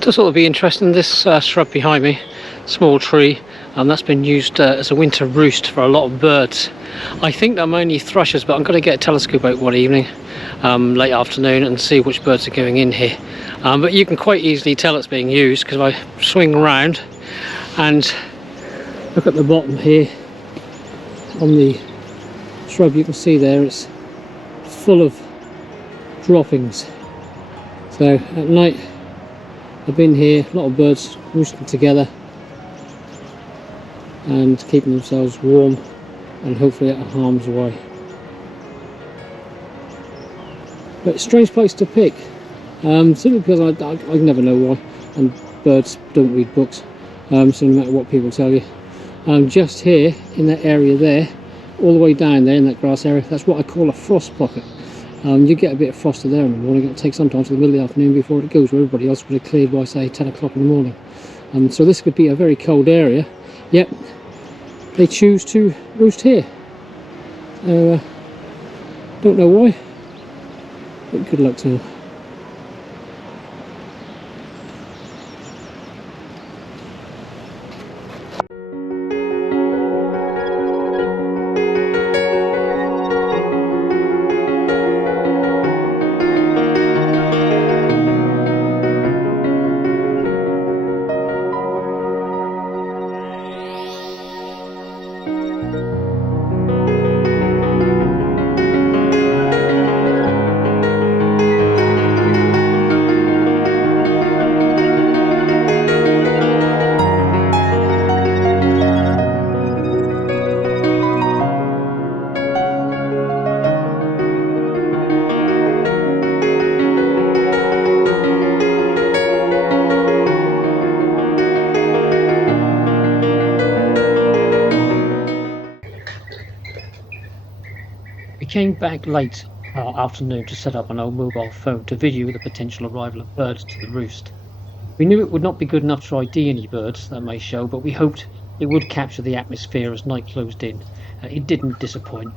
To sort of be interesting, this shrub behind me, small tree, that's been used as a winter roost for a lot of birds. I think they're mainly thrushes, but I'm going to get a telescope out one evening, late afternoon, and see which birds are going in here. But you can quite easily tell it's being used because if I swing around and look at the bottom here on the shrub, you can see there it's full of droppings. So at night I've been here, a lot of birds roosting together and keeping themselves warm and hopefully out of harm's way. But it's a strange place to pick, simply because I never know why, and birds don't read books, so no matter what people tell you. Just here in that area there, all the way down there in that grass area, that's what I call a frost pocket. You get a bit of frost there in the morning. It'll take sometimes to the middle of the afternoon before it goes, where everybody else would have cleared by say 10 o'clock in the morning. So this could be a very cold area, yet they choose to roost here. So don't know why, but good luck to them. We came back late afternoon to set up an old mobile phone to video the potential arrival of birds to the roost. We knew it would not be good enough to ID any birds that may show, but we hoped it would capture the atmosphere as night closed in. It didn't disappoint.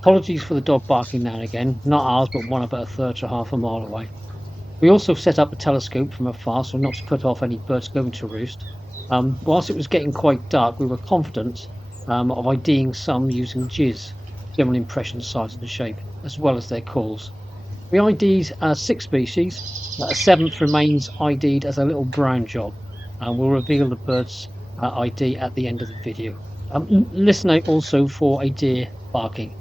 Apologies for the dog barking now and again, not ours but one about a third to half a mile away. We also set up a telescope from afar so not to put off any birds going to roost. Whilst it was getting quite dark, we were confident of IDing some using jizz, general impression, size and shape, as well as their calls. We ID'd 6 species. A 7th remains ID'd as a little brown job, and we'll reveal the bird's ID at the end of the video. Listen out also for a deer barking.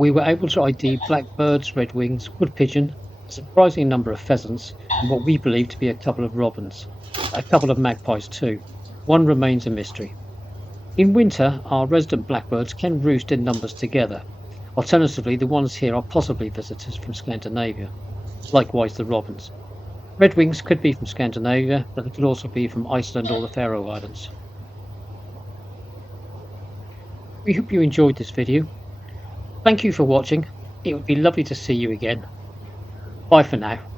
We were able to ID blackbirds, redwings, wood pigeon, a surprising number of pheasants, and what we believe to be a couple of robins. A couple of magpies too. One remains a mystery. In winter, our resident blackbirds can roost in numbers together. Alternatively, the ones here are possibly visitors from Scandinavia. Likewise, the robins. Redwings could be from Scandinavia, but they could also be from Iceland or the Faroe Islands. We hope you enjoyed this video. Thank you for watching. It would be lovely to see you again. Bye for now.